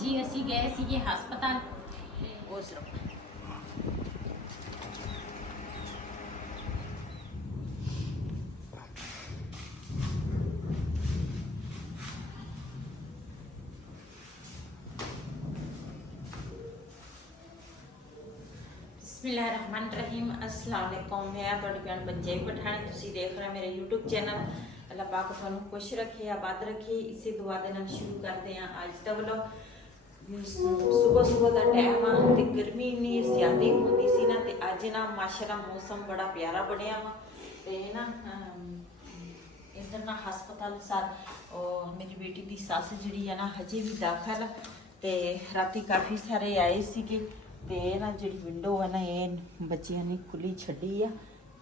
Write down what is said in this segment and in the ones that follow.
जी असी गए सीगे हस्पताल वो सिर्फ बिस्मिल्लाहिर्रहमानिर्रहीम अस्सलाम वालेकुम। मैं ਤੁਹਾਡੀ ਭੈਣ ਪੰਜੇਬ ਪਠਾਣੀ, ਤੁਸੀਂ ਦੇਖ ਰਹੇ ਮੇਰੇ YouTube ਚੈਨਲ। ਅੱਲਾਹ ਪਾਕ ਤੁਹਾਨੂੰ ਖੁਸ਼ ਰੱਖੇ, ਆਬਾਦ ਰੱਖੇ। ਇਸੇ ਦੁਆ ਦੇ ਨਾਲ ਸ਼ੁਰੂ ਕਰਦੇ ਹਾਂ ਅੱਜ ਦਾ ਵਲੋਗ। ਸੁਬਹ ਦਾ ਟਾਈਮ ਆ ਤੇ ਗਰਮੀ ਇੰਨੀ ਜ਼ਿਆਦਾ ਹੁੰਦੀ ਸੀ ਨਾ, ਤੇ ਅੱਜ ਨਾ ਮਾਸ਼ਾਅੱਲਾ ਮੌਸਮ ਬੜਾ ਪਿਆਰਾ ਬਣਿਆ ਵਾ। ਤੇ ਨਾ ਇੱਧਰ ਨਾ ਹਸਪਤਾਲ ਮੇਰੀ ਬੇਟੀ ਦੀ ਸੱਸ ਜਿਹੜੀ ਆ ਨਾ ਹਜੇ ਵੀ ਦਾਖਲ, ਤੇ ਰਾਤੀ ਕਾਫੀ ਸਾਰੇ ਆਏ ਸੀਗੇ। ਤੇ ਨਾ ਜਿਹੜੀ ਵਿੰਡੋ ਹੈ ਨਾ ਇਹ ਬੱਚਿਆਂ ਨੇ ਖੁੱਲੀ ਛੱਡੀ ਆ,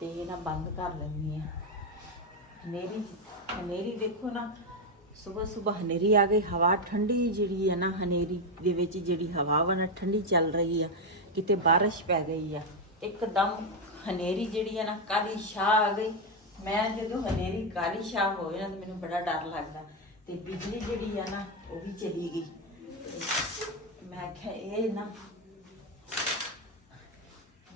ਤੇ ਇਹ ਨਾ ਬੰਦ ਕਰ ਲੈਣੀ ਆ। ਹਨੇਰੀ ਦੇਖੋ ਨਾ, ਸੁਬਹ ਹਨੇਰੀ ਆ ਗਈ। ਹਵਾ ਠੰਡੀ ਜਿਹੜੀ ਹੈ ਨਾ, ਹਨੇਰੀ ਦੇ ਵਿੱਚ ਜਿਹੜੀ ਹਵਾ ਵਾ ਨਾ ਠੰਡੀ ਚੱਲ ਰਹੀ ਆ, ਕਿਤੇ ਬਾਰਿਸ਼ ਪੈ ਗਈ ਆ। ਇੱਕਦਮ ਹਨੇਰੀ ਜਿਹੜੀ ਹੈ ਨਾ ਕਾਲੀ ਛਾਂ ਆ ਗਈ। ਮੈਂ ਜਦੋਂ ਹਨੇਰੀ ਕਾਲੀ ਛਾਂ ਹੋਵੇ ਨਾ ਤੇ ਮੈਨੂੰ ਬੜਾ ਡਰ ਲੱਗਦਾ। ਤੇ ਬਿਜਲੀ ਜਿਹੜੀ ਆ ਨਾ ਉਹ ਵੀ ਚਲੀ ਗਈ। ਮੈਂ ਕਿਹਾ ਇਹ ਨਾ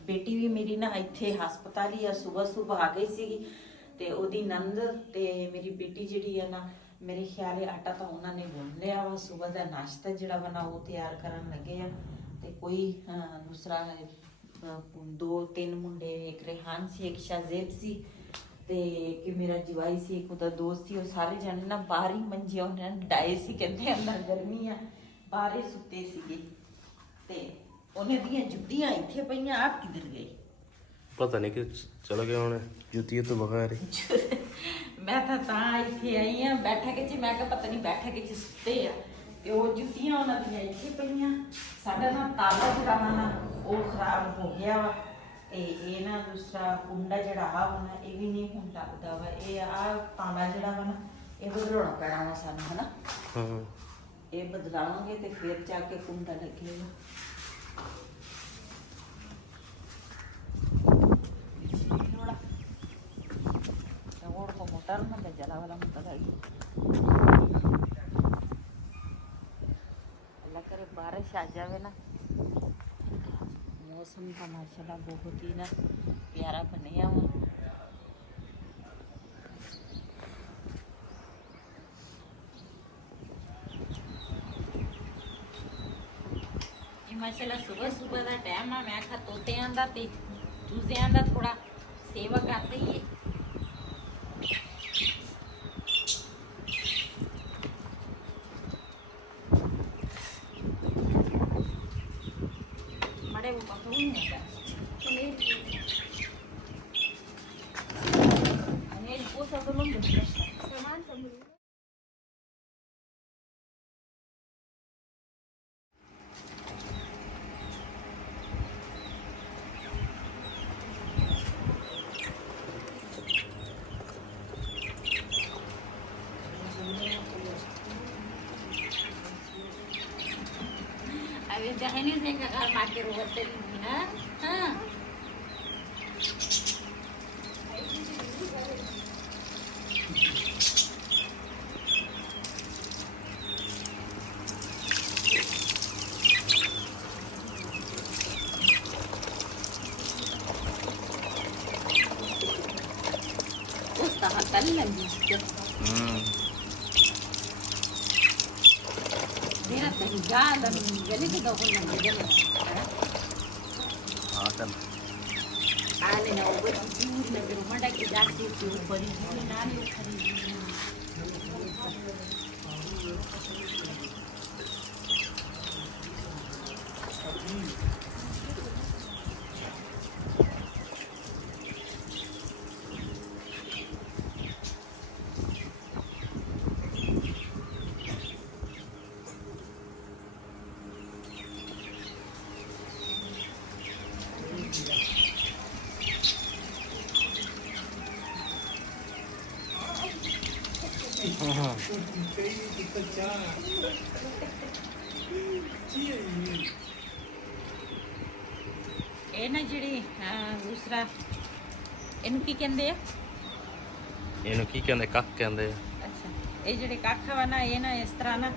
ਬੇਟੀ ਵੀ ਮੇਰੀ ਨਾ ਇੱਥੇ ਹਸਪਤਾਲ ਹੀ ਆ, ਸੁਬਹ ਆ ਗਈ ਸੀਗੀ। ਤੇ ਉਹਦੀ ਨੰਦ ਤੇ ਮੇਰੀ ਬੇਟੀ ਜਿਹੜੀ ਆ ਨਾ, ਮੇਰੇ ਖਿਆਲ ਆਟਾ ਤਾਂ ਉਹਨਾਂ ਨੇ ਗੁੰਨ ਲਿਆ ਵਾ। ਸੁਬਹ ਦਾ ਨਾਸ਼ਤਾ ਜਿਹੜਾ ਵਾ ਨਾ ਉਹ ਤਿਆਰ ਕਰਨ ਲੱਗੇ ਆ। ਤੇ ਕੋਈ ਦੂਸਰਾ 2-3 ਮੁੰਡੇ, ਇੱਕ ਰਿਹਾਨ ਸੀ, ਇੱਕ ਸ਼ਾਜ਼ੇਬ ਸੀ, ਤੇ ਕਿ ਮੇਰਾ ਜਵਾਈ ਸੀ, ਇੱਕ ਉਹਦਾ ਦੋਸਤ ਸੀ। ਉਹ ਸਾਰੇ ਜਾਣੇ ਨਾ ਬਾਹਰ ਹੀ ਮੰਜੇ ਉਹਨਾਂ ਨੇ ਡਾਏ ਸੀ, ਕਹਿੰਦੇ ਅੰਦਰ ਗਰਮੀ ਆ, ਬਾਹਰ ਹੀ ਸੁੱਤੇ ਸੀਗੇ। ਤੇ ਉਹਨੇ ਦੀਆਂ ਜੁੱਤੀਆਂ ਇੱਥੇ ਪਈਆਂ, ਆਪ ਕਿੱਧਰ ਗਈ पता नहीं कि चला गया उन्हें जुती तो बगैर ਮੈਂ ਤਾਂ ਇੱਥੇ ਆਈ ਆ ਬੈਠਾ ਕੇ ਚ। ਮੈਂ ਕਿਹਾ ਪਤਾ ਨਹੀਂ ਬੈਠਾ ਕੇ ਚ ਸੁੱਤੇ ਆ, ਤੇ ਉਹ ਜੁੱਤੀਆਂ ਉਹਨਾਂ ਦੀਆਂ ਇੱਥੇ ਪਈਆਂ। ਸਾਡਾ ਨਾ ਤਾਲਾ ਜਿਹੜਾ ਵਾ ਨਾ ਉਹ ਖਰਾਬ ਹੋ ਗਿਆ ਵਾ, ਤੇ ਇਹ ਨਾ ਦੂਸਰਾ ਕੁੰਡਾ ਜਿਹੜਾ ਆ ਵਾ ਨਾ ਇਹ ਵੀ ਨਹੀਂ ਹੁਣ ਲੱਗਦਾ ਵਾ। ਇਹ ਆ ਤਾਲਾ ਜਿਹੜਾ ਵਾ ਨਾ ਇਹ ਬਦਲਾਉਣਾ ਪੈਣਾ ਵਾ ਸਾਨੂੰ, ਹਨਾ। हाँ ਇਹ ਬਦਲਾਵਾਂਗੇ ਤੇ ਫਿਰ ਜਾ ਕੇ ਕੁੰਡਾ ਲੱਗੇਗਾ। मोटर में जला वाला मोटर आई। अल्लाह करे बारिश आ जावे ना। मौसम का माशाल्लाह बहुत ही ना प्यारा बनया हुआ। माशाल्लाह सुबह का टाइम आ। मैं आखा तोतियां दा ते चूजियां दा थोड़ा सेवा करते ही Jangan saya kakak pakai ruwet ini, ha? Tahan lagi. Dia tinggal dan jadi kita pun menjaga. हाँ चल आने ना वो दूर ना फिर मटा के जाते तो बड़ी दूर ना ले खरीद। ਇਹ ਨਾ ਜਿਹੜੀ ਦੂਸਰਾ ਇਹਨੂੰ ਕੀ ਕਹਿੰਦੇ ਆ? ਇਹਨੂੰ ਕੀ ਕਹਿੰਦੇ? ਕੱਖ ਕਹਿੰਦੇ ਆ। ਅੱਛਾ, ਇਹ ਜਿਹੜੇ ਕੱਖ ਵਾ ਨਾ, ਇਹ ਨਾ ਇਸ ਤਰ੍ਹਾਂ ਨਾ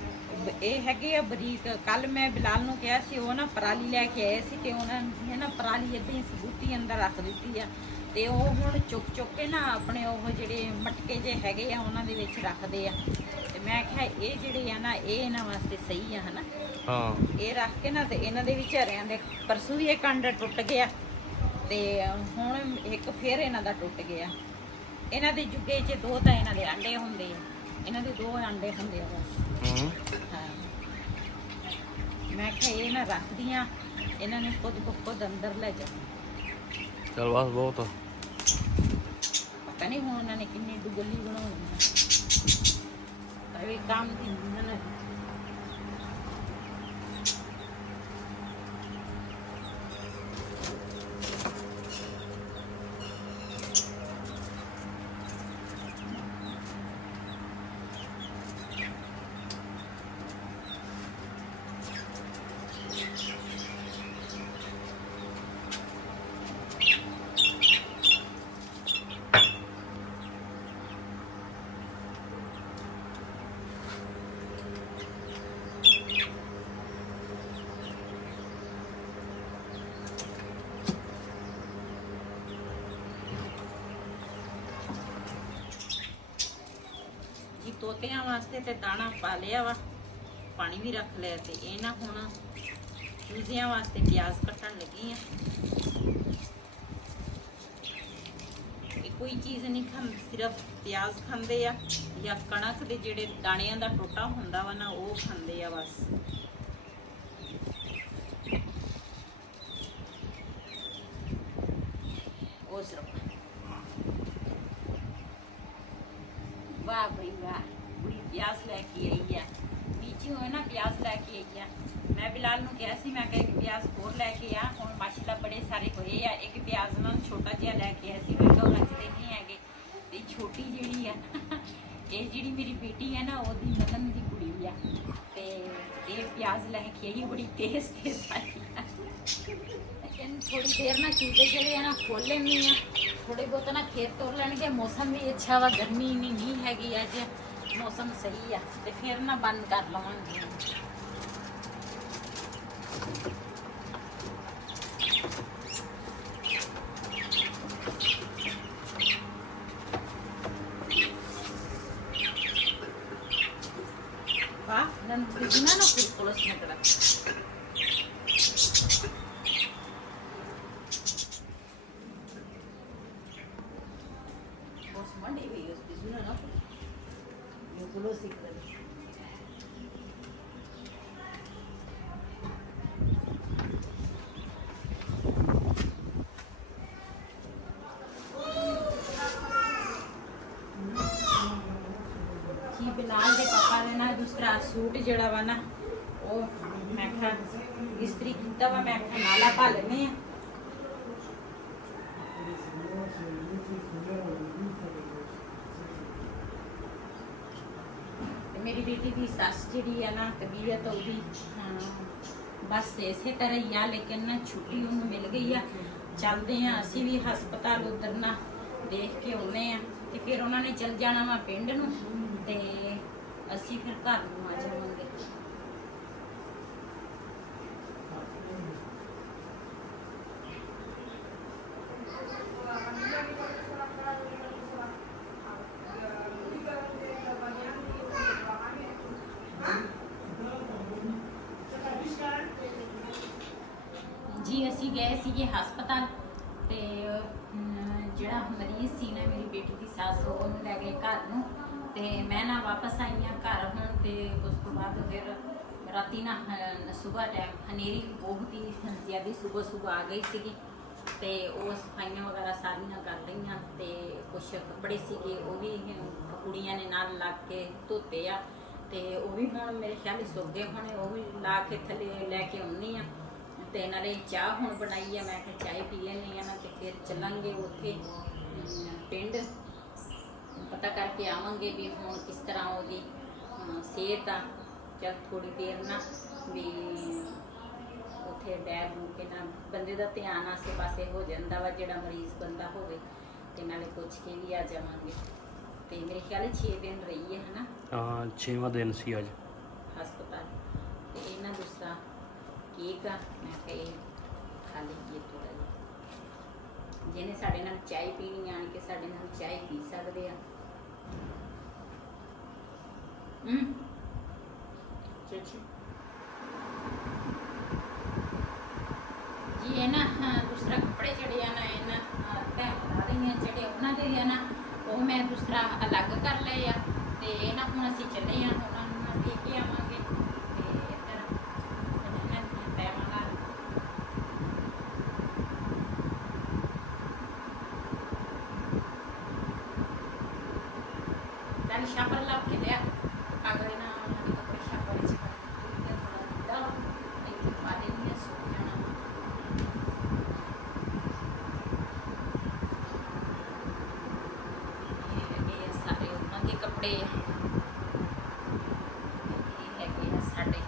ਇਹ ਹੈਗੇ ਆ ਬਰੀਕ। ਕੱਲ ਮੈਂ ਬਿਲਾਲ ਨੂੰ ਕਿਹਾ ਸੀ, ਉਹ ਨਾ ਪਰਾਲੀ ਲੈ ਕੇ ਆਏ ਸੀ ਤੇ ਉਹਨਾਂ ਨੇ ਨਾ ਪਰਾਲੀ ਏਦਾਂ ਹੀ ਸਬੂਤੀ ਅੰਦਰ ਰੱਖ ਦਿੱਤੀ ਆ ਤੇ ਉਹ ਹੁਣ ਚੁੱਕ ਚੁੱਕ ਕੇ ਨਾ ਆਪਣੇ ਉਹ ਜਿਹੜੇ ਮਟਕੇ ਜੇ ਹੈਗੇ ਆ ਉਹਨਾਂ ਦੇ ਵਿੱਚ ਰੱਖਦੇ ਆ। ਤੇ ਮੈਂ ਕਿਹਾ ਇਹ ਜਿਹੜੇ ਆ ਨਾ ਇਹ ਇਹਨਾਂ ਵਾਸਤੇ ਸਹੀ ਆ ਹਨਾ। ਹਾਂ ਇਹ ਰੱਖ ਕੇ ਨਾ ਤੇ ਇਹਨਾਂ ਦੇ ਵਿਚਾਰਿਆਂ ਦੇ ਪਰਸੋਂ ਵੀ ਇੱਕ ਅੰਡਾ ਟੁੱਟ ਗਿਆ ਤੇ ਹੁਣ ਇੱਕ ਫੇਰ ਇਹਨਾਂ ਦਾ ਟੁੱਟ ਗਿਆ। ਇਹਨਾਂ ਦੇ ਜੁਗੇ 'ਚ 2 ਤਾਂ ਇਹਨਾਂ ਦੇ ਅੰਡੇ ਹੁੰਦੇ ਆ, ਇਹਨਾਂ ਦੇ 2 ਅੰਡੇ ਹੁੰਦੇ ਆ ਬਸ। ਹੂੰ ਹਾਂ ਮੈਂ ਕਿਹਾ ਇਹ ਨਾ ਰੱਖਦੀਆਂ, ਇਹਨਾਂ ਨੇ ਖੁਦ ਅੰਦਰ ਲੈ ਜਾ। ਚਲ ਬਸ ਬਹੁਤ ਆ। ਪਤਾ ਨਹੀਂ ਹੁਣ ਉਹਨਾਂ ਨੇ ਕਿੰਨੀ ਡੁਗਲੀ ਬਣਾਉਣੀ ਆ। ਪਰ ਇਹ ਕੰਮ ਦੀ ਨਾ ਤੋਤਿਆਂ ਵਾਸਤੇ ਤੇ ਦਾਣਾ ਪਾ ਲਿਆ ਵਾ, ਪਾਣੀ ਵੀ ਰੱਖ ਲਿਆ ਤੇ ਇਹ ਨਾ ਹੁਣ ਚੂਜ਼ਿਆਂ ਵਾਸਤੇ ਪਿਆਜ਼ ਕੱਟਣ ਲੱਗੀ ਆ। ਇਹ ਕੋਈ ਚੀਜ਼ ਨਹੀਂ ਖਾਂਦੇ, ਸਿਰਫ ਪਿਆਜ਼ ਖਾਂਦੇ ਆ ਜਾਂ ਕਣਕ ਦੇ ਜਿਹੜੇ ਦਾਣਿਆਂ ਦਾ ਟੋਟਾ ਹੁੰਦਾ ਵਾ ਨਾ ਉਹ ਖਾਂਦੇ ਆ ਬਸ। ਉਹ ਸਿਰਫ ਵਾਹ ਬਈ ਵਾਹ, ਬੜੀ ਪਿਆਜ਼ ਲੈ ਕੇ ਆਈ ਆ। ਬੀਜੀ ਹੋਏ ਨਾ ਪਿਆਜ਼ ਲੈ ਕੇ ਆਈ ਆ। ਮੈਂ ਬਿਲਾਲ ਨੂੰ ਕਿਹਾ ਸੀ, ਮੈਂ ਕਿਹਾ ਇੱਕ ਪਿਆਜ਼ ਹੋਰ ਲੈ ਕੇ ਆ। ਹੁਣ ਮਾਸ਼ਾਅੱਲਾ ਬੜੇ ਸਾਰੇ ਹੋਏ ਆ। ਇੱਕ ਪਿਆਜ਼ ਨਾਲ ਛੋਟਾ ਜਿਹਾ ਲੈ ਕੇ ਆਇਆ ਸੀ, ਮੈਂ ਕਿਹਾ ਰੱਜਦੇ ਨਹੀਂ ਹੈਗੇ। ਤੇ ਛੋਟੀ ਜਿਹੜੀ ਆ ਇਹ ਜਿਹੜੀ ਮੇਰੀ ਬੇਟੀ ਹੈ ਨਾ ਉਹਦੀ ਨਨਨ ਦੀ ਕੁੜੀ ਆ ਤੇ ਇਹ ਪਿਆਜ਼ ਲੈ ਕੇ ਆਈ, ਬੜੀ ਤੇਜ਼ ਆਈ ਆ। ਲੇਕਿਨ ਥੋੜੀ ਦੇਰ ਨਾ ਚੀਜ਼ੇ ਜਿਹੜੇ ਆ ਨਾ ਖੋਲ ਲੈਣੀ ਆ, ਥੋੜੇ ਬਹੁਤ ਨਾ ਖੇਤ ਤੋਰ ਲੈਣਗੇ। ਮੌਸਮ ਵੀ ਅੱਛਾ ਵਾ, ਗਰਮੀ ਨਹੀਂ ਹੈਗੀ ਅੱਜ, ਮੌਸਮ ਸਹੀ ਆ ਤੇ ਫਿਰ ਨਾ ਬੰਦ ਕਰ ਲਵਾਂਗੇ। वाह नंदना ना फिर पुलिस में करा बस मंडी गई उस बिजुना ना ये पुलिस ही कर बिलाल के पापा ने ना दूसरा सूट जड़ा वा ना वो मैं क्या इस्त्री कीता वा, मैं क्या नाला पा लेने हैं। मेरी बेटी की सस जी है ना तबीयत तो भी बस इसे तरह ही आ, लेकिन ना छुट्टी उन्हें मिल गई है। चलते हैं असी भी हस्पताल उधर ना देख के आने हैं तो फिर उन्होंने चल जाना वा पिंड नूं ते ਅਸੀਂ ਫਿਰ ਘਰ ਨੂੰ ਆ ਜਾਵਾਂਗੇ। ਜੀ ਅਸੀਂ ਗਏ ਸੀਗੇ ਹਸਪਤਾਲ ਤੇ ਜਿਹੜਾ ਮਰੀਜ਼ ਸੀ ਨਾ ਮੇਰੀ ਬੇਟੀ ਦੀ ਸੱਸ, ਉਹਨੂੰ ਲੈ ਗਏ ਘਰ ਨੂੰ ਤੇ ਮੈਂ ਨਾ ਵਾਪਸ ਆਈ ਹਾਂ ਘਰ ਹੁਣ। ਤੇ ਉਸ ਤੋਂ ਬਾਅਦ ਫਿਰ ਰਾਤੀ ਨਾ ਸਵੇਰ ਟਾਈਮ ਹਨੇਰੀ ਬਹੁਤ ਹੀ ਜ਼ਿਆਦਾ ਸਵੇਰ ਆ ਗਈ ਸੀਗੀ ਤੇ ਉਹ ਸਫਾਈਆਂ ਵਗੈਰਾ ਸਾਰੀਆਂ ਕਰ ਲਈਆਂ ਤੇ ਕੁਛ ਕੱਪੜੇ ਸੀਗੇ ਉਹ ਵੀ ਕੁੜੀਆਂ ਨੇ ਨਾਲ ਲੱਗ ਕੇ ਧੋਤੇ ਆ ਤੇ ਉਹ ਵੀ ਹੁਣ ਮੇਰੇ ਖਿਆਲ ਹੀ ਸੁੱਕ ਗਏ ਹੋਣੇ, ਉਹ ਵੀ ਲਾ ਕੇ ਥੱਲੇ ਲੈ ਕੇ ਆਉਣੀ ਆ। ਤੇ ਨਾਲੇ ਚਾਹ ਹੁਣ ਬਣਾਈ ਆ, ਮੈਂ ਕਿਹਾ ਚਾਹ ਪੀ ਲੈਣੀ ਆ ਨਾ ਤੇ ਫਿਰ ਚੱਲਾਂਗੇ ਉੱਥੇ ਪਿੰਡ, ਪਤਾ ਕਰਕੇ ਆਵਾਂਗੇ ਵੀ ਹੁਣ ਕਿਸ ਤਰ੍ਹਾਂ ਉਹਦੀ ਸਿਹਤ ਆ। ਚੱਲ ਥੋੜੀ ਦੇਰ ਨਾ ਵੀ ਉੱਥੇ ਬਹਿ ਬੂ ਕੇ ਨਾ ਬੰਦੇ ਦਾ ਧਿਆਨ ਆਸੇ ਪਾਸੇ ਹੋ ਜਾਂਦਾ ਵਾ ਜਿਹੜਾ ਮਰੀਜ਼ ਬੰਦਾ ਹੋਵੇ, ਤੇ ਨਾਲੇ ਪੁੱਛ ਕੇ ਵੀ ਆ ਜਾਵਾਂਗੇ। ਤੇ ਮੇਰੇ ਖਿਆਲ 6 ਦਿਨ ਰਹੀ ਹੈ ਹਨਾ। ਹਾਂ 6ਵਾਂ ਦਿਨ ਸੀ ਅੱਜ। ਹਸਪਤਾਲ ਤੇ ਇਹਨਾਂ ਦੂਸਰਾ ਕੇਕ ਆ। ਮੈਂ ਕਿਹਾ ਇਹ ਖਾ ਲਈਏ ਥੋੜਾ ਜਿਹਾ, ਜਿਹਨੇ ਸਾਡੇ ਨਾਲ ਚਾਹ ਪੀਣੀ ਆਣ ਕੇ ਸਾਡੇ ਨਾਲ ਚਾਹ ਪੀ ਸਕਦੇ ਆ। ਚਾਚੀ ਜੀ ਇਹ ਨਾ ਦੂਸਰਾ ਕੱਪੜੇ ਜਿਹੜੇ ਆ ਨਾ ਇਹਨਾਂ ਤੈਅ ਲਾ ਰਹੀਆਂ, ਜਿਹੜੇ ਉਹਨਾਂ ਦੇ ਆ ਨਾ ਉਹ ਮੈਂ ਦੂਸਰਾ ਅਲੱਗ ਕਰ ਲਏ ਆ। ਤੇ ਇਹ ਨਾ ਹੁਣ ਅਸੀਂ ਚੱਲੇ ਆ, ਉਹਨਾਂ ਨੂੰ ਮੈਂ ਦੇ ਕੇ ਆਵਾਂਗੇ। ਤੇ ਇੱਧਰ ਮੈਂ ਤੈਅ ਲਾ dan siapa lap gitu ya agar na kapag siapa rin siya daw ay pwede niya suya na ਇਹ ਸਾਰੇ ਉਹਨਾਂ ਦੇ ਕੱਪੜੇ ਇਹ ਹੈਗੇ ਆ ਸਾਡੇ।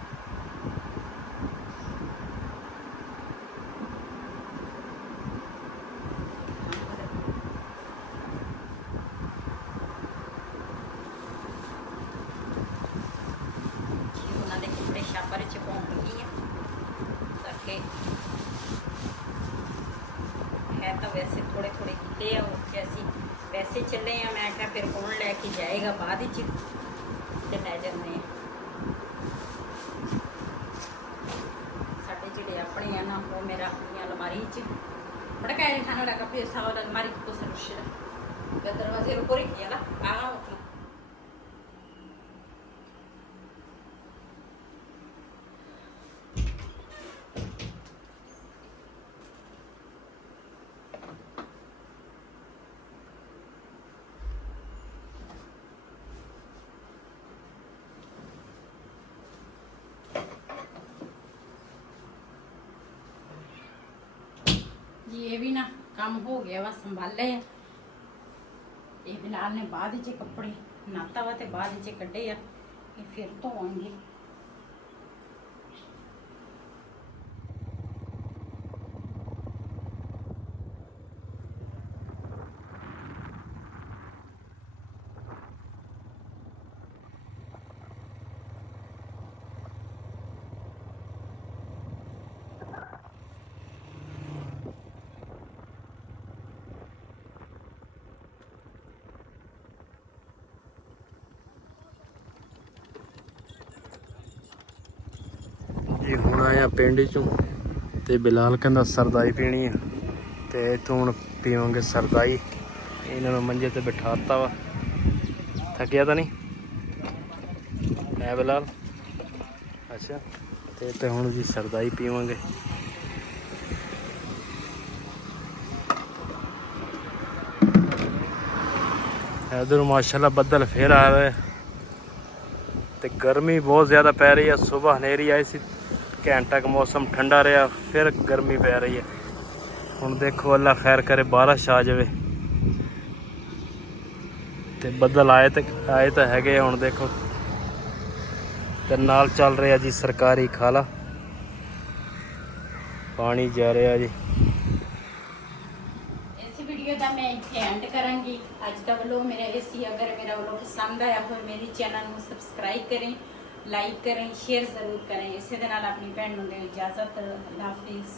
ਉਹਨਾਂ ਦੇ ਕੱਪੜੇ ਛਾਪਰ ਚ ਪਾਉਣ ਲੱਗੀ ਆ ਕਰਕੇ ਹੈ ਤਾਂ ਵੈਸੇ ਥੋੜੇ ਥੋੜੇ ਕੀਤੇ ਆ ਉਹ ਕਿ ਅਸੀਂ ਵੈਸੇ ਚੱਲੇ ਆ। ਮੈਂ ਕਿਹਾ ਫਿਰ ਕੌਣ ਲੈ ਕੇ ਜਾਏਗਾ ਬਾਅਦ ਵਿੱਚ ਤੇ ਲੈ ਜਾਂਦੇ ਆ। ਸਾਡੇ ਜਿਹੜੇ ਆਪਣੇ ਆ ਨਾ ਉਹ ਮੇਰਾ ਆਪਣੀ ਅਲਮਾਰੀ ਚ ਬੜਾ ਕਹਿ ਖਾਣਾ ਲਗਾ ਫਿਰ ਸਾਰਾ ਅਲਮਾਰੀ ਤੋਂ ਸਰੁਸ਼ਿਆ ਦਰਵਾਜ਼ੇ ਉੱਪਰ ਹੀ ਕਿਹਾ ਨਾ ਆ ਜੀ ਇਹ ਵੀ ਨਾ ਕੰਮ ਹੋ ਗਿਆ ਵਾ, ਸੰਭਾਲੇ ਆ। ਇਹ ਬਿਲਾਲ ਨੇ ਬਾਅਦ ਵਿੱਚ ਕੱਪੜੇ ਨਾਤਾ ਵਾ ਤੇ ਬਾਅਦ ਵਿੱਚ ਕੱਢੇ ਆ, ਇਹ ਫਿਰ ਧੋਵਾਂਗੇ। ਜੀ ਹੁਣ ਆਇਆ ਪਿੰਡ ਚੋਂ ਤੇ ਬਿਲਾਲ ਕਹਿੰਦਾ ਸਰਦਾਈ ਪੀਣੀ ਆ ਤੇ ਇੱਥੋਂ ਹੁਣ ਪੀਵਾਂਗੇ ਸਰਦਾਈ। ਇਹਨਾਂ ਨੂੰ ਮੰਜੇ ਤੇ ਬਿਠਾਤਾ ਵਾ, ਥੱਕਿਆ ਤਾਂ ਨਹੀਂ ਹੈ ਬਿਲਾਲ? ਅੱਛਾ ਤੇ ਹੁਣ ਜੀ ਸਰਦਾਈ ਪੀਵਾਂਗੇ। इधर माशाल्लाह बदल फिर आया है तो गर्मी बहुत ज़्यादा पै रही है। सुबह हनेरी आई सी, घंटा का मौसम ठंडा रहा, फिर गर्मी पै रही है। हुण देखो अल्लाह खैर करे बारिश आ जाए। तो बदल आए तो है। हुण देखो तो नाल चल रहा जी सरकारी खाला, पानी जा रहा जी। ਦਾ ਮੈਂ ਇੱਥੇ ਐਂਡ ਕਰਾਂਗੀ ਅੱਜ ਦਾ ਵਲੋਗ ਮੇਰਾ ਇਹ ਸੀ। ਅਗਰ ਮੇਰਾ ਵਲੋਗ ਪਸੰਦ ਆਇਆ ਹੋਵੇ ਮੇਰੇ ਚੈਨਲ ਨੂੰ ਸਬਸਕ੍ਰਾਈਬ ਕरें, ਲਾਈਕ करें, शेयर ज़रूर करें। इसी ਦੇ ਨਾਲ ਆਪਣੀ ਭੈਣ ਨੂੰ ਦਿਓ ਇਜਾਜ਼ਤ। ਅੱਲਾਹ ਹਾਫਿਜ਼।